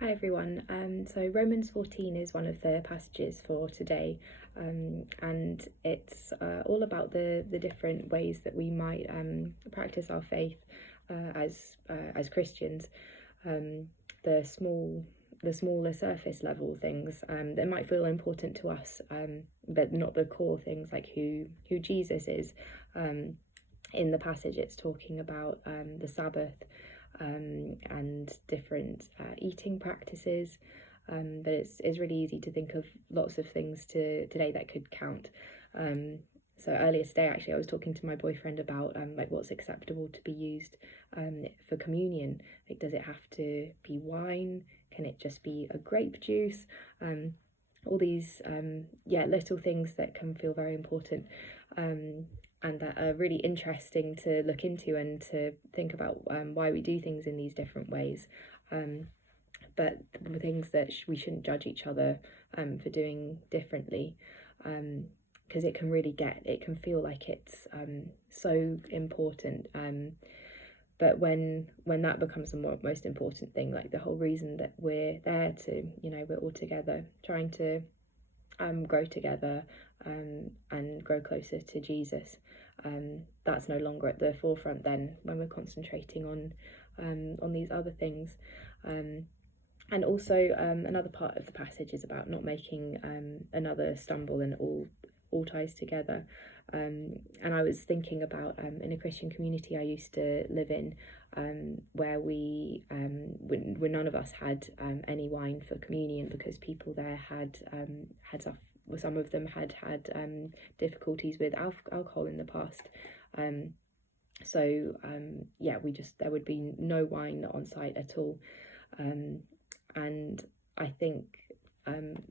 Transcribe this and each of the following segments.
Hi everyone. So Romans 14 is one of the passages for today, and it's all about the different ways that we might practice our faith as Christians. Um, the smaller surface level things that might feel important to us, but not the core things like who Jesus is. In the passage, it's talking about the Sabbath and different eating practices. But it's really easy to think of lots of things today that could count. So earlier today, actually, I was talking to my boyfriend about like what's acceptable to be used for communion. Like, does it have to be wine? Can it just be a grape juice? All these little things that can feel very important. And that are really interesting to look into and to think about why we do things in these different ways. But the things that we shouldn't judge each other for doing differently, because it can feel like it's so important. But when that becomes the most important thing, like the whole reason that we're there to, we're all together trying to grow together and grow closer to Jesus. That's no longer at the forefront then when we're concentrating on these other things. And also another part of the passage is about not making another stumble and all ties together. And I was thinking about in a Christian community I used to live in, where when none of us had any wine for communion because people there had some of them had difficulties with alcohol in the past. There would be no wine on site at all. And I think,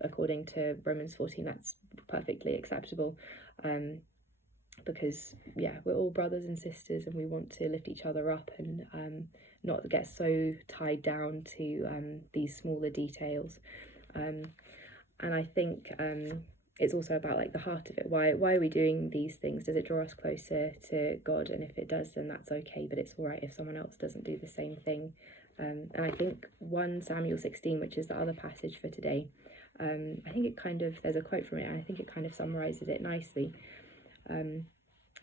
according to Romans 14, that's perfectly acceptable, because we're all brothers and sisters and we want to lift each other up and not get so tied down to these smaller details. And I think it's also about like the heart of it. Why are we doing these things? Does it draw us closer to God? And if it does, then that's okay, but it's all right if someone else doesn't do the same thing. And I think 1 Samuel 16, which is the other passage for today, I think there's a quote from it, and I think it kind of summarizes it nicely. The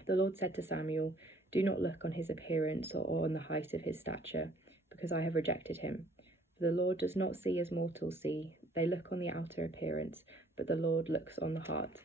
Lord said to Samuel, "Do not look on his appearance or on the height of his stature, because I have rejected him. For the Lord does not see as mortals see. They look on the outer appearance, but the Lord looks on the heart."